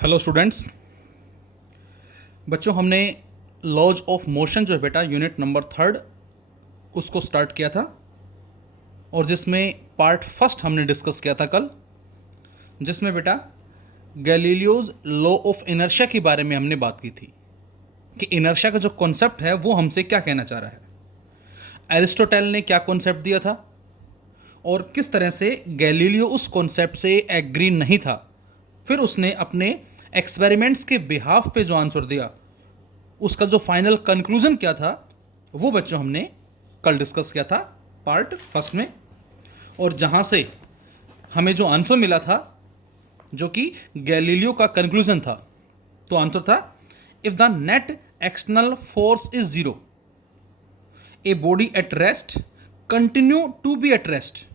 Hello students. बच्चों, हमने laws of motion जो है बेटा यूनिट नंबर 3 उसको स्टार्ट किया था और जिसमें पार्ट फर्स्ट हमने डिस्कस किया था कल, जिसमें बेटा गैलीलियोज लॉ ऑफ इनर्शिया के बारे में हमने बात की थी कि इनर्शिया का जो कॉन्सेप्ट है वो हमसे क्या कहना चाह रहा है। एरिस्टोटेल ने क्या कॉन्सेप्ट दिया था और किस तरह से गैलीलियो उस कॉन्सेप्ट से एग्री नहीं था। फिर उसने अपने एक्सपेरिमेंट्स के बिहाफ पे जो आंसर दिया, उसका जो फाइनल कंक्लूजन क्या था, वो बच्चों हमने कल डिस्कस किया था पार्ट फर्स्ट में। और जहाँ से हमें जो आंसर मिला था, जो कि गैलीलियो का कंक्लूजन था, तो आंसर था if the net external force is zero, a body at rest continue to be at rest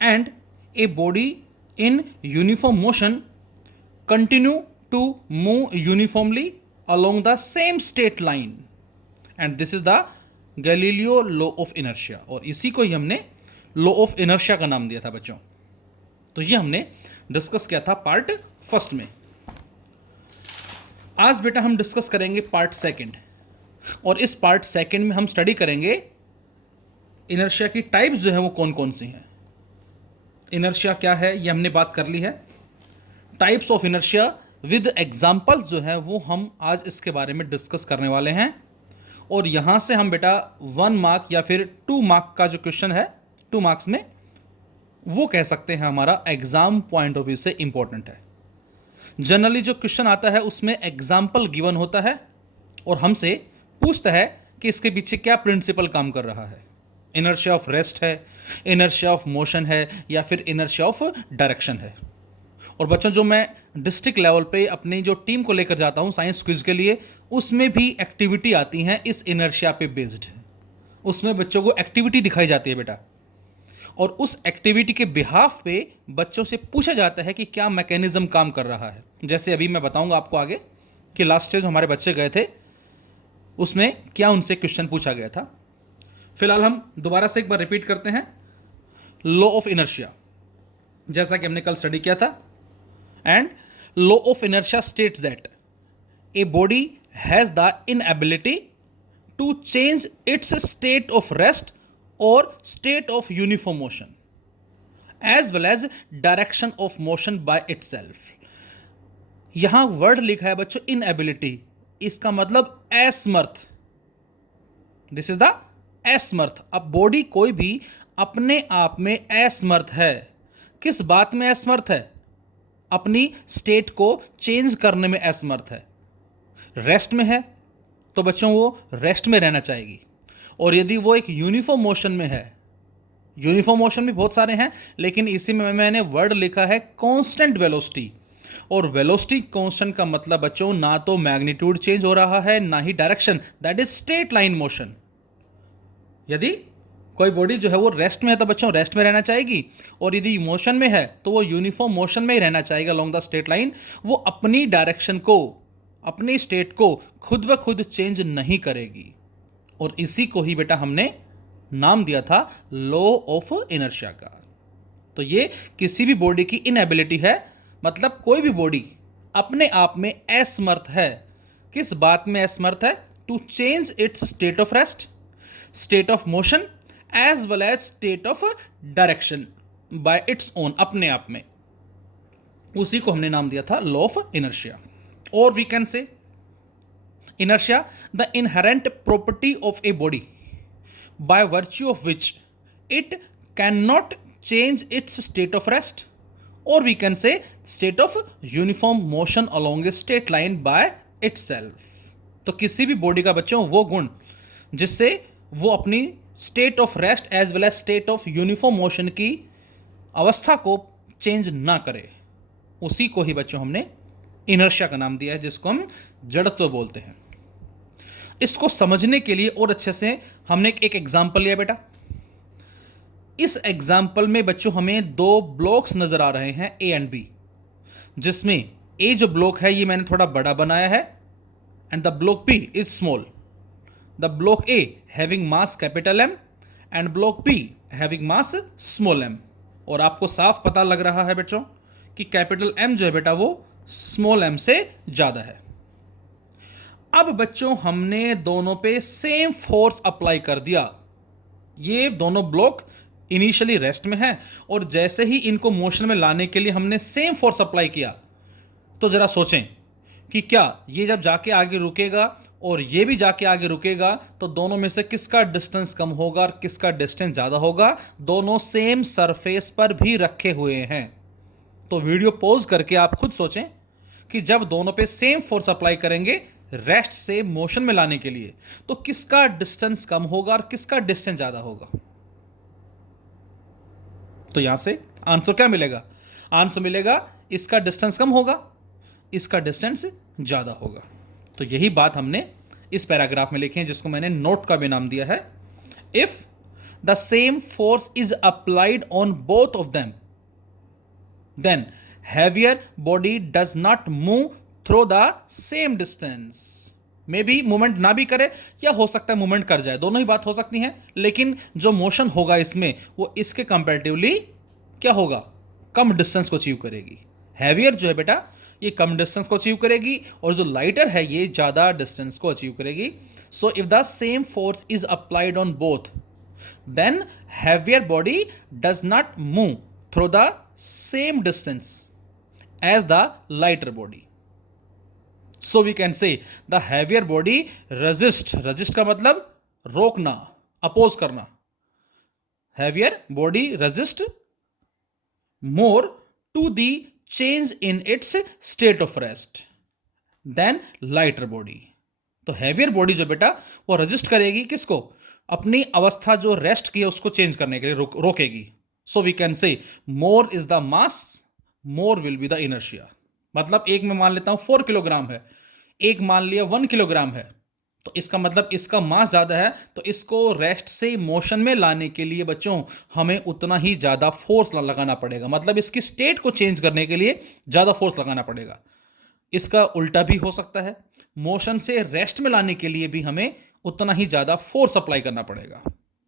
and a body in uniform motion continue to move uniformly along the same straight line and this is the Galileo law of inertia। और इसी को ही हमने law of inertia का नाम दिया था बच्चों। तो ये हमने डिस्कस किया था पार्ट फर्स्ट में। आज बेटा हम डिस्कस करेंगे पार्ट सेकंड, और इस पार्ट सेकंड में हम स्टडी करेंगे इनर्शिया की टाइप्स जो है वो कौन कौन सी हैं। इनर्शिया क्या है ये हमने बात कर ली है। Types of inertia with examples जो है वो हम आज इसके बारे में डिस्कस करने वाले हैं। और यहाँ से हम बेटा 1 मार्क या फिर 2 मार्क का जो क्वेश्चन है 2 मार्क्स में, वो कह सकते हैं हमारा एग्जाम पॉइंट ऑफ व्यू से इंपॉर्टेंट है। जनरली जो क्वेश्चन आता है उसमें एग्जाम्पल गिवन होता है और हमसे पूछता है कि इसके पीछे क्या प्रिंसिपल काम कर रहा है। इनर्शिया ऑफ रेस्ट है, इनर्शिया ऑफ मोशन है, या फिर इनर्शिया ऑफ डायरेक्शन है। और बच्चों, जो मैं डिस्ट्रिक्ट लेवल पे अपनी जो टीम को लेकर जाता हूँ साइंस क्विज के लिए, उसमें भी एक्टिविटी आती हैं इस इनर्शिया पे बेस्ड। उसमें बच्चों को एक्टिविटी दिखाई जाती है बेटा, और उस एक्टिविटी के बिहाफ पे बच्चों से पूछा जाता है कि क्या मैकेनिज्म काम कर रहा है। जैसे अभी मैं बताऊँगा आपको आगे कि लास्ट ईयर जो हमारे बच्चे गए थे उसमें क्या उनसे क्वेश्चन पूछा गया था। फिलहाल हम दोबारा से एक बार रिपीट करते हैं लॉ ऑफ इनर्शिया, जैसा कि हमने कल स्टडी किया था। And law of inertia states that a body has the inability to change its state of rest और state of uniform motion as well as direction of motion by itself. यहां word लिखा है बच्चों inability, इसका मतलब असमर्थ। This is the असमर्थ। अब बॉडी कोई भी अपने आप में असमर्थ है। किस बात में असमर्थ है? अपनी स्टेट को चेंज करने में असमर्थ है। रेस्ट में है तो बच्चों वो रेस्ट में रहना चाहेगी, और यदि वो एक यूनिफॉर्म मोशन में है, यूनिफॉर्म मोशन भी बहुत सारे हैं लेकिन इसी में मैंने वर्ड लिखा है कांस्टेंट वेलोसिटी। और वेलोसिटी कांस्टेंट का मतलब बच्चों ना तो मैग्नीट्यूड चेंज हो रहा है ना ही direction, that is straight line motion. यदि कोई बॉडी जो है वो रेस्ट में है तो बच्चों रेस्ट में रहना चाहेगी, और यदि मोशन में है तो वो यूनिफॉर्म मोशन में ही रहना चाहेगा अलोंग द स्ट्रेट लाइन। वो अपनी डायरेक्शन को, अपनी स्टेट को खुद ब खुद चेंज नहीं करेगी। और इसी को ही बेटा हमने नाम दिया था लॉ ऑफ इनर्शिया का। तो ये किसी भी बॉडी की इनएबिलिटी है, मतलब कोई भी बॉडी अपने आप में असमर्थ है। किस बात में असमर्थ है? To change its state of rest, state of motion as well as state of direction by its own, अपने आप में। उसी को हमने नाम दिया था लॉ ऑफ इनर्शिया। और we can say inertia the inherent property of a body by virtue of which it can not change its state of rest, और we can say state of uniform motion along a straight line by itself. तो किसी भी body का बच्चों वो गुण जिससे वो अपनी state of rest as well as state of uniform motion की अवस्था को चेंज ना करे, उसी को ही बच्चों हमने इनर्शिया का नाम दिया है, जिसको हम जड़त्व बोलते हैं। इसको समझने के लिए और अच्छे से हमने एक एग्जाम्पल लिया बेटा। इस एग्जाम्पल में बच्चों हमें 2 ब्लॉक्स नजर आ रहे हैं, ए एंड बी, जिसमें ए जो ब्लॉक है ये मैंने थोड़ा बड़ा बनाया है and the block B is small. The block A having mass capital M and block B having mass small m। और आपको साफ पता लग रहा है बच्चों कि कैपिटल M जो है बेटा वो स्मॉल m से ज्यादा है। अब बच्चों हमने दोनों पे सेम फोर्स अप्लाई कर दिया। ये दोनों ब्लॉक इनिशियली रेस्ट में है और जैसे ही इनको मोशन में लाने के लिए हमने सेम फोर्स अप्लाई किया, तो जरा सोचें कि क्या ये जब जाके आगे रुकेगा और ये भी जाके आगे रुकेगा तो दोनों में से किसका डिस्टेंस कम होगा और किसका डिस्टेंस ज़्यादा होगा? दोनों सेम सरफेस पर भी रखे हुए हैं। तो वीडियो पॉज करके आप खुद सोचें कि जब दोनों पे सेम फोर्स अप्लाई करेंगे रेस्ट से मोशन में लाने के लिए, तो किसका डिस्टेंस कम होगा और किसका डिस्टेंस ज़्यादा होगा? तो यहां से आंसर क्या मिलेगा? आंसर मिलेगा इसका डिस्टेंस कम होगा, इसका डिस्टेंस ज़्यादा होगा। तो यही बात हमने इस पैराग्राफ में लिखी है, जिसको मैंने नोट का भी नाम दिया है। If the same force is applied on both of them, then heavier body does not move through the same distance. Maybe movement ना भी करे या हो सकता है मूवमेंट कर जाए, दोनों ही बात हो सकती है, लेकिन जो मोशन होगा इसमें वो इसके कंपैरेटिवली क्या होगा? कम डिस्टेंस को अचीव करेगी। हैवियर जो है बेटा ये कम डिस्टेंस को अचीव करेगी और जो लाइटर है ये ज़्यादा डिस्टेंस को अचीव करेगी। So if the same force is applied on both, then heavier body does not move through the same distance as the lighter body. So we can say the heavier body resist का मतलब रोकना, oppose करना। Heavier body resist more to the change in its state of rest than lighter body. तो heavier body जो बेटा वो resist करेगी किसको? अपनी अवस्था जो रेस्ट की है उसको चेंज करने के लिए रोकेगी। सो we can say more is the mass, more will be the inertia. मतलब एक में मान लेता हूं 4 किलोग्राम है, एक मान लिया 1 किलोग्राम है, तो इसका मतलब इसका मास ज़्यादा है, तो इसको रेस्ट से मोशन में लाने के लिए बच्चों हमें उतना ही ज़्यादा फोर्स लगाना पड़ेगा। मतलब इसकी स्टेट को चेंज करने के लिए ज़्यादा फोर्स लगाना पड़ेगा। इसका उल्टा भी हो सकता है, मोशन से रेस्ट में लाने के लिए भी हमें उतना ही ज़्यादा फोर्स अप्लाई करना पड़ेगा।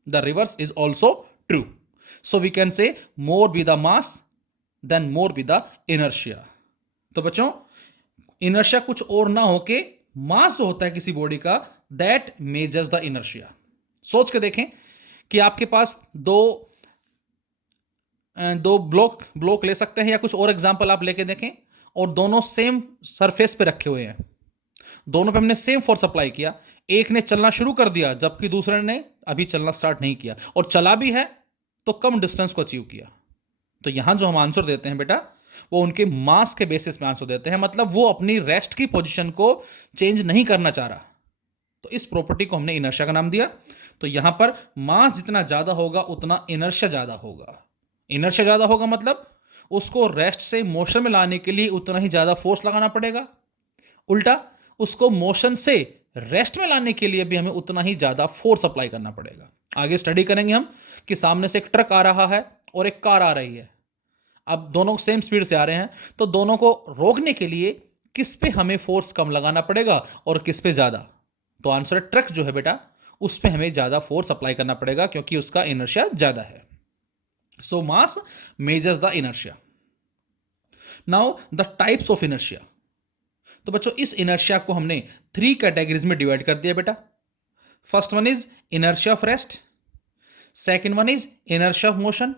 The reverse is also true. So we can say more be the mass then more be the inertia. तो बच्चों इनर्शिया कुछ और ना होके मास जो होता है किसी बॉडी का, दैट मेजर्स द इनर्शिया। सोच के देखें कि आपके पास दो ब्लॉक ले सकते हैं या कुछ और एग्जांपल आप लेके देखें, और दोनों सेम सरफेस पे रखे हुए हैं, दोनों पे हमने सेम फोर्स अप्लाई किया, एक ने चलना शुरू कर दिया जबकि दूसरे ने अभी चलना स्टार्ट नहीं किया, और चला भी है तो कम डिस्टेंस को अचीव किया। तो यहां जो हम आंसर देते हैं बेटा वो उनके मास के बेसिस पे आंसर देते हैं। मतलब वो अपनी रेस्ट की पोजीशन को चेंज नहीं करना चाह रहा, तो इस प्रॉपर्टी को हमने इनर्शिया का नाम दिया। तो यहां पर मास जितना ज्यादा होगा उतना इनर्शिया ज्यादा होगा। इनर्शिया ज्यादा होगा मतलब उसको रेस्ट से मोशन में लाने के लिए उतना ही ज्यादा फोर्स लगाना पड़ेगा। उल्टा उसको मोशन से रेस्ट में लाने के लिए भी हमें उतना ही ज्यादा फोर्स अप्लाई करना पड़ेगा। आगे स्टडी करेंगे हम कि सामने से एक ट्रक आ रहा है और एक कार आ रही है। अब दोनों सेम स्पीड से आ रहे हैं, तो दोनों को रोकने के लिए किस पे हमें फोर्स कम लगाना पड़ेगा और किस पे ज़्यादा? तो आंसर है ट्रक जो है बेटा उस पे हमें ज़्यादा फोर्स अप्लाई करना पड़ेगा क्योंकि उसका इनर्शिया ज़्यादा है। So mass measures the inertia. Now the types of inertia. तो बच्चों इस इनर्शिया को हमने 3 कैटेगरीज में डिवाइड कर दिया बेटा। First one is inertia of rest, second one is inertia of motion,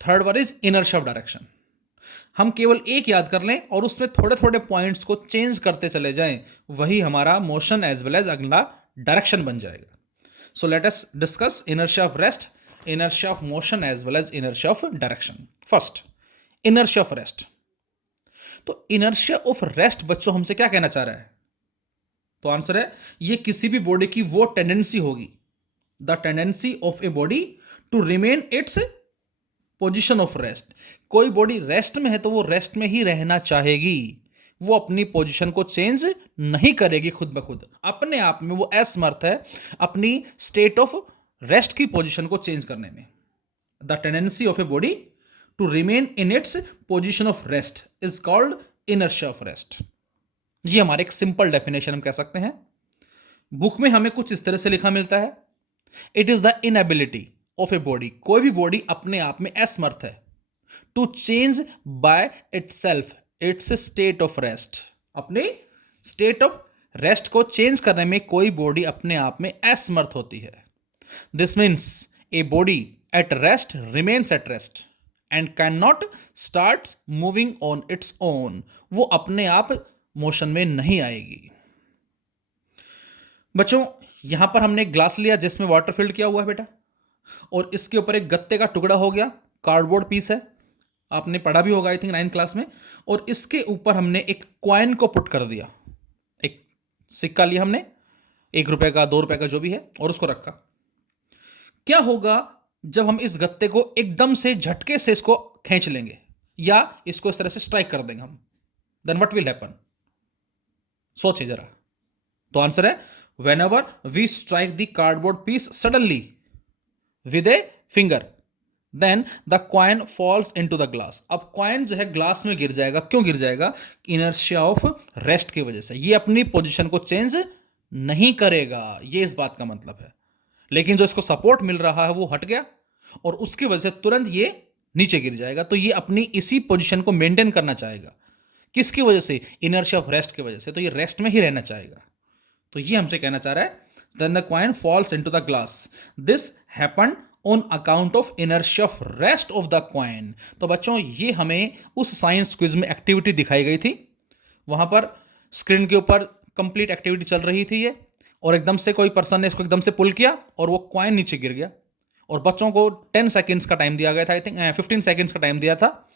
third one is inertia of direction. हम केवल एक याद कर लें और उसमें थोड़े थोड़े पॉइंट्स को चेंज करते चले जाएं, वही हमारा मोशन एज वेल एज अगला डायरेक्शन बन जाएगा। So let us discuss inertia of rest, inertia of motion as well as inertia of direction. First inertia of rest. तो इनर्शिया ऑफ रेस्ट बच्चों हमसे क्या कहना चाह रहा है? तो आंसर है ये किसी भी बॉडी की वो टेंडेंसी होगी, the tendency of a body to remain its position of rest. कोई बॉडी रेस्ट में है तो वो रेस्ट में ही रहना चाहेगी, वो अपनी पोजीशन को चेंज नहीं करेगी खुद ब खुद, अपने आप में वो असमर्थ है अपनी स्टेट ऑफ रेस्ट की पोजीशन को चेंज करने में। The tendency of a body to remain in its position of rest is called inertia of rest. ये हमारे एक सिंपल डेफिनेशन हम कह सकते हैं। बुक में हमें कुछ इस तरह से लिखा मिलता है, it is the inability of a body, कोई भी बॉडी अपने आप में असमर्थ है, to change by itself its state of rest, अपने स्टेट ऑफ रेस्ट को चेंज करने में कोई बॉडी अपने आप में असमर्थ होती है। This means A body at rest remains at rest and can not start moving on its own, वो अपने आप मोशन में नहीं आएगी। बच्चों यहां पर हमने एक ग्लास लिया जिसमें वाटर फिल्ड किया हुआ है बेटा, और इसके ऊपर एक गत्ते का टुकड़ा हो गया, कार्डबोर्ड पीस है, आपने पढ़ा भी होगा आई थिंक 9th क्लास में, और इसके ऊपर हमने एक कॉइन को पुट कर दिया, एक सिक्का लिया हमने, 1 रुपए का 2 रुपए का जो भी है, और उसको रखा। क्या होगा जब हम इस गत्ते को एकदम से झटके से इसको खींच लेंगे या इसको इस तरह से स्ट्राइक कर देंगे हम, देन व्हाट विल हैपन? सोचिए जरा। तो आंसर है whenever we strike the cardboard piece suddenly with a finger then the coin falls into the glass. अब कॉइन जो है ग्लास में गिर जाएगा। क्यों गिर जाएगा? इनर्शिया ऑफ रेस्ट की वजह से। ये अपनी पोजीशन को चेंज नहीं करेगा, ये इस बात का मतलब है। लेकिन जो इसको सपोर्ट मिल रहा है वो हट गया और उसकी वजह से तुरंत ये नीचे गिर जाएगा। तो ये अपनी इसी पोजीशन को मेंटेन करना चाहेगा। किसकी वजह से? इनर्शिया ऑफ रेस्ट की वजह से। तो ये रेस्ट में ही रहना चाहेगा। तो ये हमसे कहना चाह रहा है then the coin falls into the glass, this happened on account of inertia of rest of the coin. तो बच्चों ये हमें उस साइंस क्विज में एक्टिविटी दिखाई गई थी। वहां पर स्क्रीन के ऊपर कंप्लीट एक्टिविटी चल रही थी ये, और एकदम से कोई पर्सन ने इसको एकदम से पुल किया और वो कॉइन नीचे गिर गया। और बच्चों को 10 सेकेंड्स का टाइम दिया गया था, आई थिंक 15 सेकेंड्स का टाइम दिया था,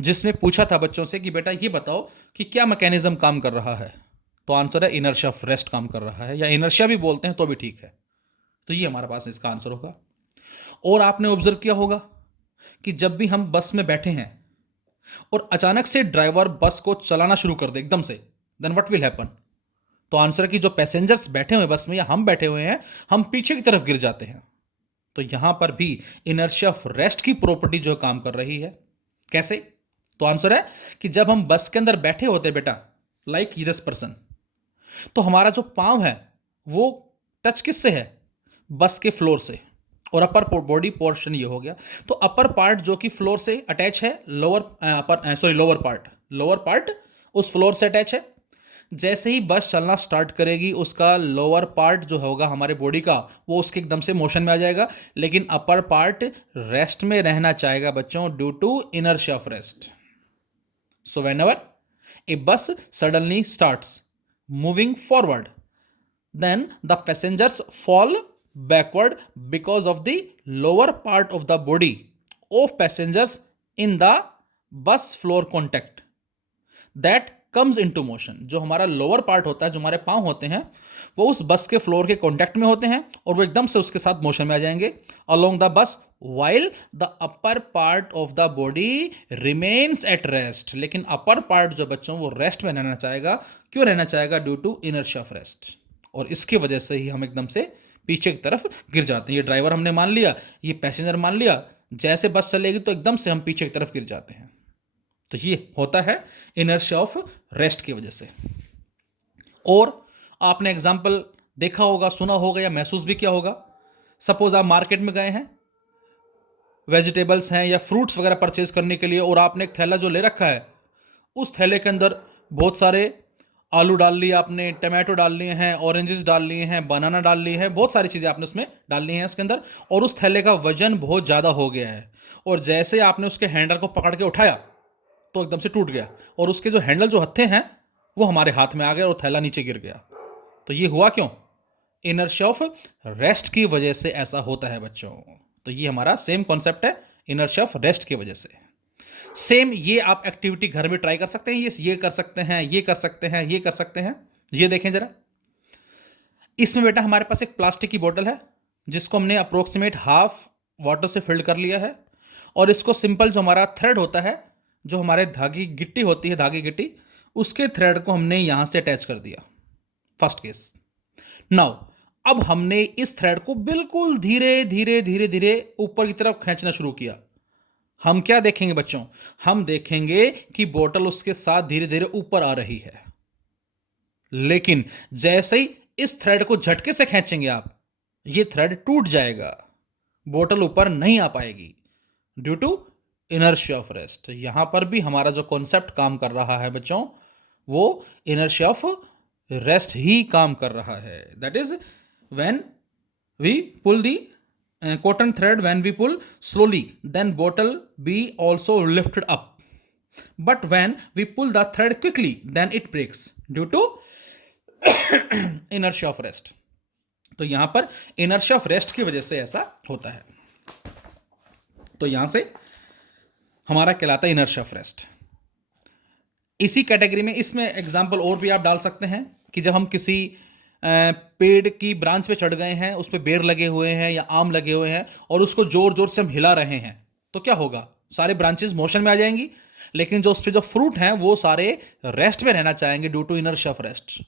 जिसमें पूछा था बच्चों से कि बेटा ये बताओ कि क्या मैकेनिज्म काम कर रहा है। तो आंसर है इनर्शिया ऑफ रेस्ट काम कर रहा है, या इनर्शिया भी बोलते हैं तो भी ठीक है। तो ये हमारे पास इसका आंसर होगा। और आपने ऑब्जर्व किया होगा कि जब भी हम बस में बैठे हैं और अचानक से ड्राइवर बस को चलाना शुरू कर दे एकदम से, देन व्हाट विल हैपन? तो आंसर है कि जो पैसेंजर्स बैठे हुए बस में या हम बैठे हुए हैं, हम पीछे की तरफ गिर जाते हैं। तो यहां पर भी इनर्शिया ऑफ रेस्ट की प्रॉपर्टी जो काम कर रही है। कैसे? तो आंसर है कि जब हम बस के अंदर बैठे होते हैं बेटा, लाइक दिस पर्सन, तो हमारा जो पांव है वो टच किससे है? बस के फ्लोर से। और अपर बॉडी पोर्शन ये हो गया। तो अपर पार्ट जो कि फ्लोर से अटैच है, लोअर पार्ट उस फ्लोर से अटैच है। जैसे ही बस चलना स्टार्ट करेगी, उसका लोअर पार्ट जो होगा हमारे बॉडी का, वो उसके एकदम से मोशन में आ जाएगा। लेकिन अपर पार्ट रेस्ट में रहना चाहेगा बच्चों, due to inertia of rest. So whenever a bus suddenly starts moving forward, then the passengers fall backward because of the lower part of the body of passengers in the bus floor contact that comes into motion। जो हमारा lower part होता है, जो हमारे पांव होते हैं, वो उस बस के फ्लोर के कॉन्टैक्ट में होते हैं और वो एकदम से उसके साथ मोशन में आ जाएंगे along the bus while the upper part of the body remains at rest। लेकिन अपर पार्ट जो बच्चों वो रेस्ट में रहना चाहेगा। क्यों रहना चाहेगा? Due to inertia of rest. और इसकी वजह से ही हम एकदम से पीछे की तरफ गिर जाते हैं। ये ड्राइवर हमने मान लिया, ये पैसेंजर मान लिया, जैसे बस चलेगी तो एकदम से हम पीछे की तरफ गिर जाते हैं। तो ये होता है इनर्शिया ऑफ रेस्ट की वजह से। और आपने एग्जाम्पल देखा होगा, सुना होगा या महसूस भी किया होगा। सपोज आप मार्केट में गए हैं, वेजिटेबल्स हैं या फ्रूट्स वगैरह परचेज करने के लिए, और आपने एक थैला जो ले रखा है, उस थैले के अंदर बहुत सारे आलू डाल लिए आपने, टमाटो डाल लिए हैं, ऑरेंजेस डाल लिए हैं, बनाना डाल लिए हैं, बहुत सारी चीज़ें आपने उसमें डाल ली हैं उसके अंदर। और उस थैले का वजन बहुत ज़्यादा हो गया है, और जैसे आपने उसके हैंडल को पकड़ के उठाया तो एकदम से टूट गया, और उसके जो हैंडल जो हत्थे हैं वो हमारे हाथ में आ गए और थैला नीचे गिर गया। तो ये हुआ क्यों? इनर्शिया ऑफ रेस्ट की वजह से ऐसा होता है बच्चों। तो ये हमारा सेम कॉन्सेप्ट है, इनर्शिया ऑफ रेस्ट की वजह से। सेम ये आप एक्टिविटी घर में ट्राई कर सकते हैं। ये कर सकते हैं, ये कर सकते हैं, ये कर सकते हैं। ये देखें जरा, इसमें बेटा हमारे पास एक प्लास्टिक की बोतल है जिसको हमने अप्रोक्सीमेट हाफ वाटर से फिल्ड कर लिया है, और इसको सिंपल जो हमारा थ्रेड होता है, जो हमारे धागी गिट्टी होती है, धागी गिट्टी, उसके थ्रेड को हमने यहां से अटैच कर दिया। First case. नाउ अब हमने इस थ्रेड को बिल्कुल धीरे धीरे धीरे धीरे ऊपर की तरफ खींचना शुरू किया। हम क्या देखेंगे बच्चों? हम देखेंगे कि बोतल उसके साथ धीरे धीरे ऊपर आ रही है। लेकिन जैसे ही इस थ्रेड को झटके से खींचेंगे आप, ये थ्रेड टूट जाएगा, बोतल ऊपर नहीं आ पाएगी due to inertia of rest. यहां पर भी हमारा जो कॉन्सेप्ट काम कर रहा है बच्चों, वो इनर्शिया ऑफ रेस्ट ही काम कर रहा है। That is when we pull the cotton thread, when we pull slowly, then bottle be also lifted up, but when we pull the thread quickly, then it breaks due to inertia of rest। तो यहां पर inertia of rest की वजह से ऐसा होता है। तो यहां से हमारा कहलाता है inertia of rest। इसी कैटेगरी में इसमें एग्जाम्पल और भी आप डाल सकते हैं कि जब हम किसी पेड़ की ब्रांच पे चढ़ गए हैं, उस पर बेर लगे हुए हैं या आम लगे हुए हैं, और उसको जोर जोर से हम हिला रहे हैं, तो क्या होगा? सारे ब्रांचेस मोशन में आ जाएंगी, लेकिन जो उस पर जो फ्रूट हैं वो सारे रेस्ट में रहना चाहेंगे due to inertia of rest.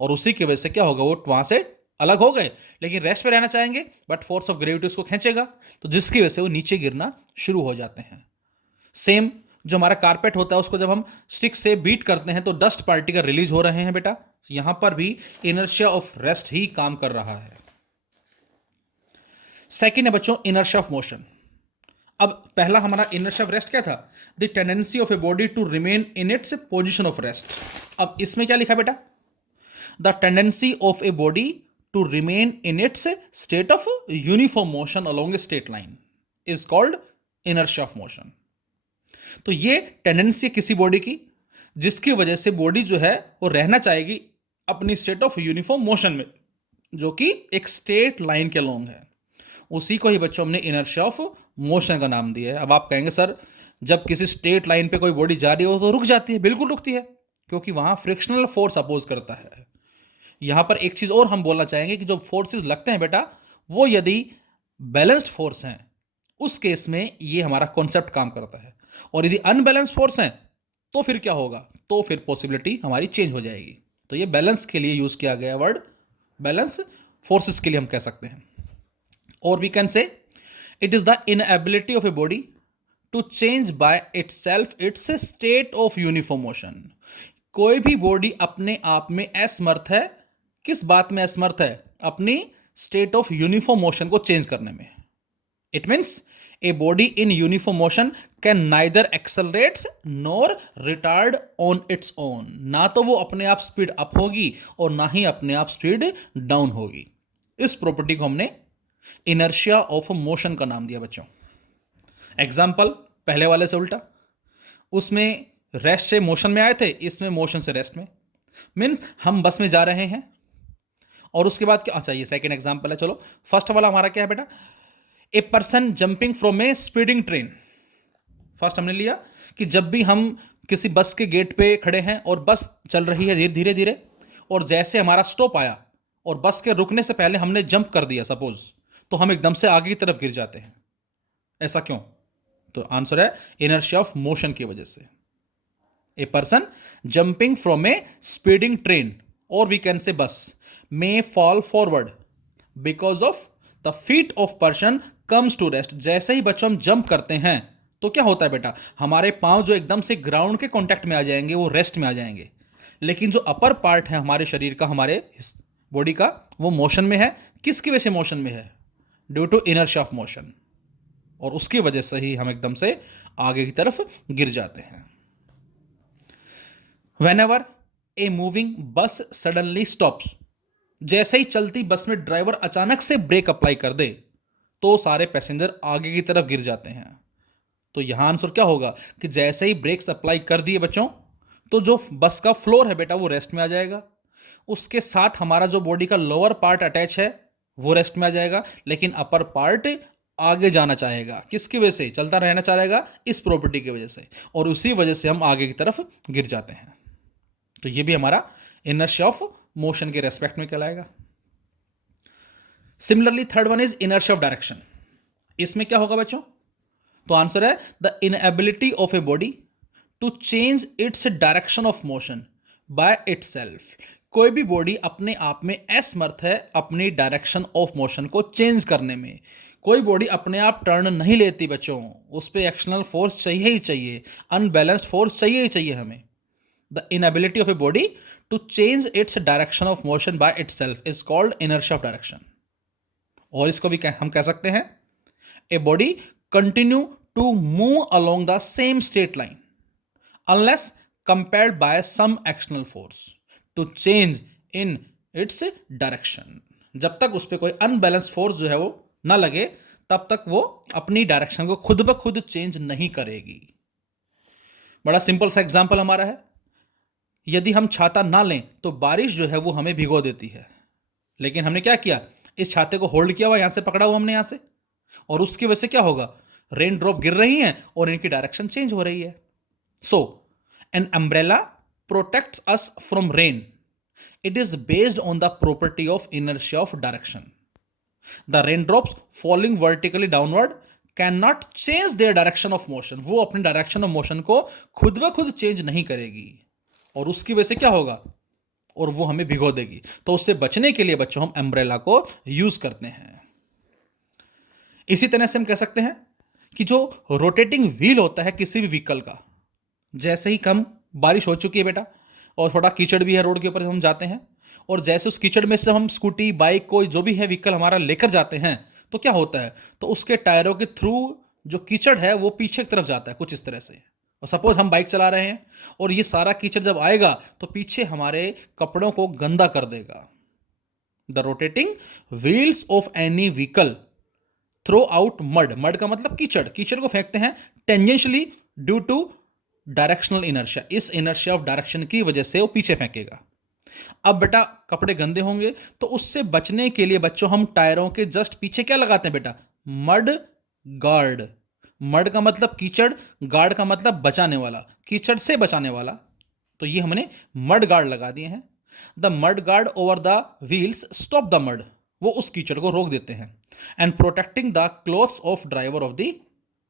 और उसी की वजह से क्या होगा, वो वहां से अलग हो गए लेकिन रेस्ट में रहना चाहेंगे, बट फोर्स ऑफ ग्रेविटी उसको खींचेगा, तो जिसकी वजह से वो नीचे गिरना शुरू हो जाते हैं। सेम जो हमारा कारपेट होता है, उसको जब हम स्टिक से बीट करते हैं तो डस्ट पार्टिकल रिलीज हो रहे हैं बेटा। यहां पर भी इनर्शिया ऑफ रेस्ट ही काम कर रहा है। सेकंड है बच्चों इनर्शिया ऑफ मोशन। अब पहला हमारा इनर्शिया ऑफ रेस्ट क्या था? The tendency of a body to remain in its position of rest. अब इसमें क्या लिखा बेटा? The tendency of a body to remain in its state of uniform motion along a straight line is called inertia of motion. तो ये tendency किसी body की जिसकी वजह से बॉडी जो है वो रहना चाहेगी अपनी स्टेट ऑफ यूनिफॉर्म मोशन में, जो कि एक स्ट्रेट लाइन के अलोंग है। उसी को ही बच्चों हमने इनर्शिया ऑफ मोशन का नाम दिया है। अब आप कहेंगे सर जब किसी स्ट्रेट लाइन पे कोई बॉडी जा रही हो तो रुक जाती है। बिल्कुल रुकती है, क्योंकि वहां फ्रिक्शनल फोर्स अपोज करता है। यहां पर एक चीज और हम बोलना चाहेंगे कि जो फोर्सेस लगते हैं बेटा, वो यदि बैलेंस्ड फोर्स हैं उस केस में ये हमारा कॉन्सेप्ट काम करता है, और यदि अनबैलेंस्ड फोर्स हैं तो फिर क्या होगा? तो फिर पॉसिबिलिटी हमारी चेंज हो जाएगी। तो ये बैलेंस के लिए यूज किया गया वर्ड, बैलेंस फोर्सेस के लिए हम कह सकते हैं। और we can say it is the inability of a body to change by itself its state of uniform motion. कोई भी बॉडी अपने आप में असमर्थ है। किस बात में असमर्थ है? अपनी स्टेट ऑफ यूनिफॉर्म मोशन को चेंज करने में। It means a body in uniform motion can neither accelerate nor retard on its own। ना तो वो अपने आप स्पीड अप होगी और ना ही अपने आप स्पीड डाउन होगी। इस प्रॉपर्टी को हमने इनर्शिया ऑफ मोशन का नाम दिया बच्चों। एग्जाम्पल पहले वाले से उल्टा, उसमें रेस्ट से मोशन में आए थे, इसमें मोशन से रेस्ट में। मीन्स हम बस में जा रहे हैं और उसके बाद क्या? अच्छा ये सेकेंड एग्जाम्पल है। चलो फर्स्ट वाला हमारा क्या है बेटा? ए person jumping from a speeding train. First हमने लिया कि जब भी हम किसी बस के गेट पे खड़े हैं और बस चल रही है धीरे धीरे, और जैसे हमारा स्टॉप आया और बस के रुकने से पहले हमने जंप कर दिया सपोज, तो हम एकदम से आगे की तरफ गिर जाते हैं। ऐसा क्यों? तो आंसर है इनर्शिया ऑफ मोशन की वजह से। A person jumping from a speeding train और we can say bus may fall forward because of the feet of person comes to rest. जैसे ही बच्चों हम जंप करते हैं तो क्या होता है बेटा? हमारे पांव जो एकदम से ग्राउंड के कांटेक्ट में आ जाएंगे, वो रेस्ट में आ जाएंगे। लेकिन जो अपर पार्ट है हमारे शरीर का, हमारे बॉडी का, वो मोशन में है। किसकी वजह से मोशन में है? Due to inertia of motion. और उसकी वजह से ही हम एकदम से आगे की तरफ गिर जाते हैं। व्हेनेवर ए मूविंग बस सडनली स्टॉप्स, जैसे ही चलती बस में ड्राइवर अचानक से ब्रेक अप्लाई कर दे तो सारे पैसेंजर आगे की तरफ गिर जाते हैं। तो यहां आंसर क्या होगा कि जैसे ही ब्रेक्स अप्लाई कर दिए बच्चों, तो जो बस का फ्लोर है बेटा वो रेस्ट में आ जाएगा। उसके साथ हमारा जो बॉडी का लोअर पार्ट अटैच है वो रेस्ट में आ जाएगा, लेकिन अपर पार्ट आगे जाना चाहेगा। किसकी वजह से? चलता रहना चाहेगा, इस प्रॉपर्टी की वजह से, और उसी वजह से हम आगे की तरफ गिर जाते हैं। तो ये भी हमारा इनर्शिया ऑफ मोशन के रेस्पेक्ट में कहलाएगा। Similarly third one is inertia of direction. इसमें क्या होगा बच्चों? तो आंसर है the inability of a body to change its direction of motion by itself. कोई भी बॉडी अपने आप में असमर्थ है अपनी डायरेक्शन ऑफ मोशन को चेंज करने में। कोई बॉडी अपने आप टर्न नहीं लेती बच्चों, उस पर एक्सटर्नल फोर्स चाहिए ही चाहिए, अनबैलेंस्ड फोर्स चाहिए ही चाहिए हमें। The inability of a body to change its direction of motion by itself is called inertia of direction. और इसको भी हम कह सकते हैं a body continue to move along the same straight line unless compelled by some external force to change in its direction. जब तक उस पर कोई अनबैलेंस फोर्स जो है वो ना लगे तब तक वो अपनी डायरेक्शन को खुद ब खुद चेंज नहीं करेगी। बड़ा सिंपल सा एग्जांपल हमारा है, यदि हम छाता ना लें तो बारिश जो है वो हमें भिगो देती है, लेकिन हमने क्या किया, इस छाते को होल्ड किया हुआ, यहां से पकड़ा हुआ हमने यहां से, और उसकी वजह से क्या होगा, रेन ड्रॉप गिर रही हैं और इनकी डायरेक्शन चेंज हो रही है। So an umbrella protects us from rain, it is based on the property of inertia of direction. The rain drops falling vertically downward can not change their direction of motion, वो अपनी direction of motion को खुद ब खुद change नहीं करेगी और उसकी वजह से क्या होगा, और वो हमें भिगो देगी। तो उससे बचने के लिए बच्चों हम अम्ब्रेला को यूज करते हैं। इसी तरह से हम कह सकते हैं कि जो रोटेटिंग व्हील होता है किसी भी व्हीकल का, जैसे ही कम बारिश हो चुकी है बेटा और थोड़ा कीचड़ भी है रोड के ऊपर हम जाते हैं, और जैसे उस कीचड़ में से हम स्कूटी बाइक कोई जो भी है व्हीकल हमारा लेकर जाते हैं, तो क्या होता है, तो उसके टायरों के थ्रू जो कीचड़ है वो पीछे की तरफ जाता है कुछ इस तरह से। और सपोज हम बाइक चला रहे हैं और ये सारा कीचड़ जब आएगा तो पीछे हमारे कपड़ों को गंदा कर देगा। The rotating wheels of any vehicle throw out mud, mud का मतलब कीचड़, कीचड़ को फेंकते हैं tangentially due to directional inertia, इस इनर्शिया ऑफ डायरेक्शन की वजह से वो पीछे फेंकेगा। अब बेटा कपड़े गंदे होंगे तो उससे बचने के लिए बच्चों हम टायरों के जस्ट पीछे क्या लगाते हैं बेटा, मड गार्ड। मड का मतलब कीचड़, गार्ड का मतलब बचाने वाला, कीचड़ से बचाने वाला, तो ये हमने मड गार्ड लगा दिए हैं। The mud guard over the wheels stop the mud, वो उस कीचड़ को रोक देते हैं। And protecting the clothes of driver of the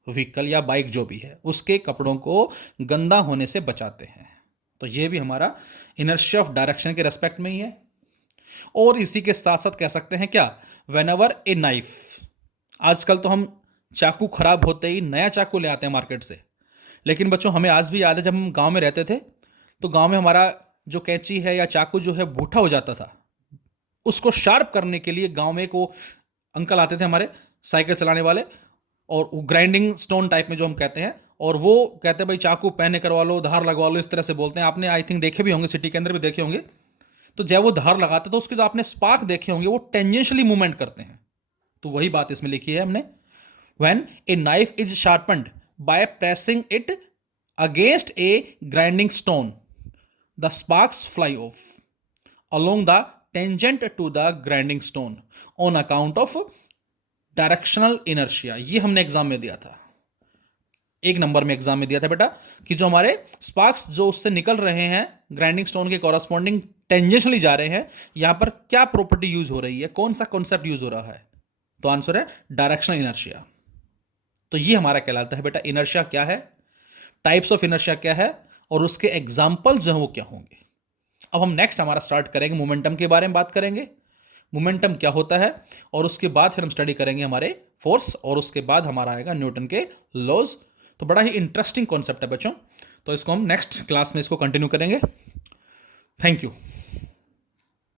vehicle या बाइक जो भी है उसके कपड़ों को गंदा होने से बचाते हैं। तो ये भी हमारा इनर्शिया ऑफ डायरेक्शन के रेस्पेक्ट में ही है। और इसी के साथ साथ कह सकते हैं क्या, व्हेनेवर ए नाइफ, आजकल तो हम चाकू खराब होते ही नया चाकू ले आते हैं मार्केट से, लेकिन बच्चों हमें आज भी याद है जब हम गांव में रहते थे तो गांव में हमारा जो कैंची है या चाकू जो है बूढ़ा हो जाता था, उसको शार्प करने के लिए गांव में को अंकल आते थे हमारे साइकिल चलाने वाले, और ग्राइंडिंग स्टोन टाइप में जो हम कहते हैं, और वो कहते हैं भाई चाकू पहने करवा लो, धार लगवा लो, इस तरह से बोलते हैं। आपने आई थिंक देखे भी होंगे, सिटी के अंदर भी देखे होंगे। तो जब वो धार लगाते तो उसके जो आपने स्पार्क देखे होंगे वो टेंजेंशियली मूवमेंट करते हैं, तो वही बात इसमें लिखी है हमने। When a knife is sharpened by pressing it against a grinding stone, the sparks fly off along the tangent to the grinding stone on account of directional inertia। ये हमने एग्जाम में दिया था, 1 नंबर में एग्जाम में दिया था बेटा, कि जो हमारे स्पार्क्स जो उससे निकल रहे हैं ग्राइंडिंग स्टोन के कॉरस्पॉन्डिंग टेंजेंशियली जा रहे हैं, यहां पर क्या प्रॉपर्टी यूज हो रही है, कौन सा कॉन्सेप्ट यूज हो रहा है, तो आंसर है डायरेक्शनल इनर्शिया। तो ये हमारा कहलाता है बेटा इनर्शिया क्या है, टाइप्स ऑफ इनर्शिया क्या है, और उसके एग्जाम्पल जो है वो क्या होंगे। अब हम नेक्स्ट हमारा स्टार्ट करेंगे मोमेंटम के बारे में बात करेंगे, मोमेंटम क्या होता है, और उसके बाद फिर हम स्टडी करेंगे हमारे फोर्स, और उसके बाद हमारा आएगा न्यूटन के लॉज। तो बड़ा ही इंटरेस्टिंग कॉन्सेप्ट है बच्चों, तो इसको हम नेक्स्ट क्लास में इसको कंटिन्यू करेंगे। Thank you.